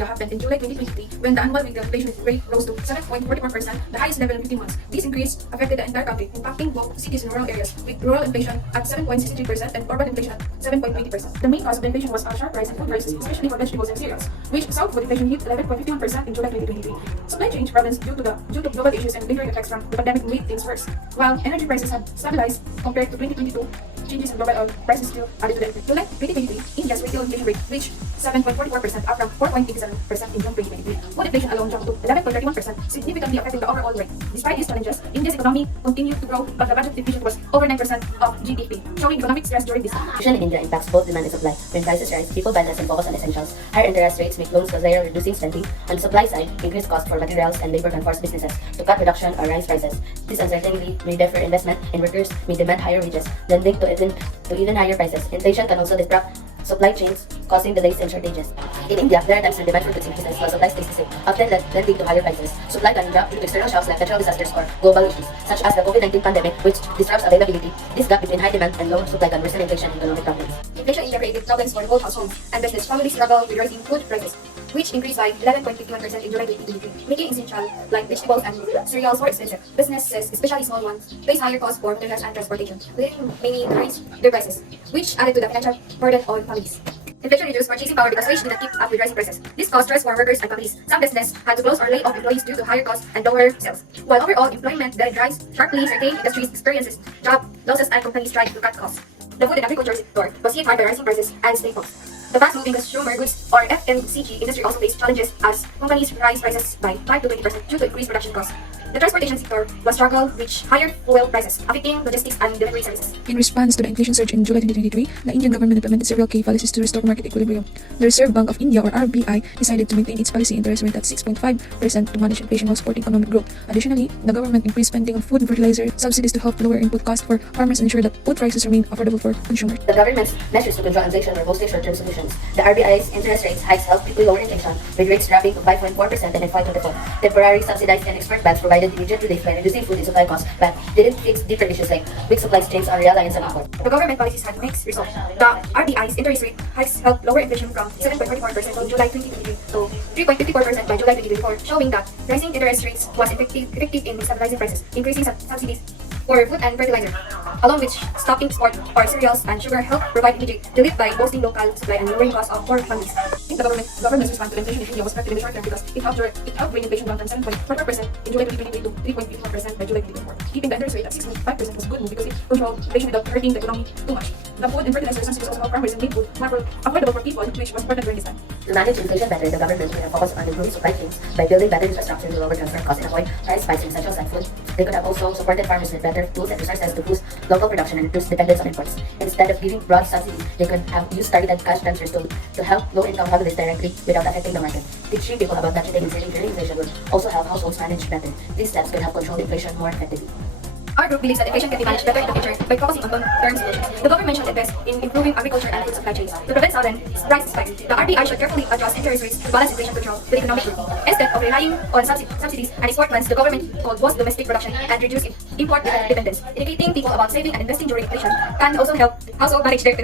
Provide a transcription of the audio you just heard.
India happened in July 2023 when the annual rate inflation rate rose to 7.44%, the highest level in 15 months. This increase affected the entire country, impacting both cities and rural areas, with rural inflation at 7.63% and urban inflation at 7.20%. The main cause of inflation was a sharp rise in food prices, especially for vegetables and cereals, which saw food inflation hit 11.51% in July 2023. Supply chain problems due to global issues and lingering effects from the pandemic made things worse. While energy prices had stabilized compared to 2022, changes in global oil prices still added to the effect. July 2023, India's retail inflation rate reached 7.44%, up from 4.87% in June 2023. Food inflation alone jumped to 11.31%, significantly affecting the overall rate. Despite these challenges, India's economy continued to grow, but the budget deficit was over 9% of GDP, showing economic stress during this time. Inflation in India impacts both demand and supply. When prices rise, people buy less and focus on essentials. Higher interest rates make loans easier, reducing spending. On the supply side, increased costs for materials and labor can force businesses to cut production or raise prices. This uncertainty may defer investment, and workers may demand higher wages, lending to even higher prices. Inflation can also disrupt supply chains, causing delays and shortages. In India, there are times when demand for goods increases while supply stays the same, often lending to higher prices. Supply can drop due to external shocks like natural disasters or global issues, such as the COVID-19 pandemic, which disrupts availability. This gap between high demand and low supply can worsen inflation and economic problems. Inflation in India created problems for both households and business families struggle with rising food prices, which increased by 11.51% in July 2023, making essential like vegetables and cereals more expensive. Businesses, especially small ones, face higher costs for materials and transportation, leading many to raise their prices, which added to the financial burden on families. Inflation reduced purchasing power because wage did not keep up with rising prices. This caused stress for workers and families. Some businesses had to close or lay off employees due to higher costs and lower sales. While overall employment did rise sharply, certain industries experiences job losses and companies tried to cut costs. The food and agriculture sector was hit hard by rising prices and staples. The fast-moving consumer goods or FMCG industry also faced challenges as companies raised prices by 5 to 20% due to increased production costs. The transportation sector was struggled with higher fuel prices, affecting logistics and delivery services. In response to the inflation surge in July 2023, the Indian government implemented several key policies to restore market equilibrium. The Reserve Bank of India, or RBI, decided to maintain its policy interest rate at 6.5% to manage inflation while supporting economic growth. Additionally, the government increased spending on food and fertilizer subsidies to help lower input costs for farmers and ensure that food prices remain affordable for consumers. The government's measures to control inflation were mostly short-term solutions. The RBI's interest rates hikes helped quickly lower inflation, with rates dropping to 5.4% in FY 2024. Temporary subsidized and expert banks provided immediate relief by reducing food and supply costs, but didn't fix deeper issues like weak supply chains or reliance on import. The government policies had mixed results. The RBI's interest rate hikes helped lower inflation from 7.44% in July 2023 to 3.54% by July 2024, showing that rising interest rates was effective in stabilizing prices, increasing subsidies for food and fertilizer, along with stopping export or cereals and sugar helped provide immediate relief by boosting local supply and lowering costs of poor families. I think the government's response to inflation in India was effective in the short term because it helped bring inflation down from 7.44% in July 2023 to 3.51% by July 2024. Keeping the interest rate at 6.5% was a good move because it controlled inflation without hurting the economy too much. The food and fertilizer subsidies also helped farmers and made food more affordable for people, which was important during this time. To manage inflation better, the government could have focused on improving supply chains by building better infrastructure to lower transfer costs and avoid price spikes in essentials like food. They could have also supported farmers with better tools and resources to boost local production and reduce dependence on imports. Instead of giving broad subsidies, they could have used targeted cash transfers to help low-income families directly without affecting the market. Teaching people about budgeting and saving during inflation would also help households manage better. These steps could help control inflation more effectively. Our group believes that inflation can be managed better in the future by focusing on long-term solutions. The government should invest in improving agriculture and food supply chains to prevent sudden price spikes. The RBI should carefully adjust interest rates to balance inflation control with economic growth. Instead of relying on subsidies and export plans, the government could boost domestic production and reduce import dependence. Educating people about saving and investing during inflation can also help households manage their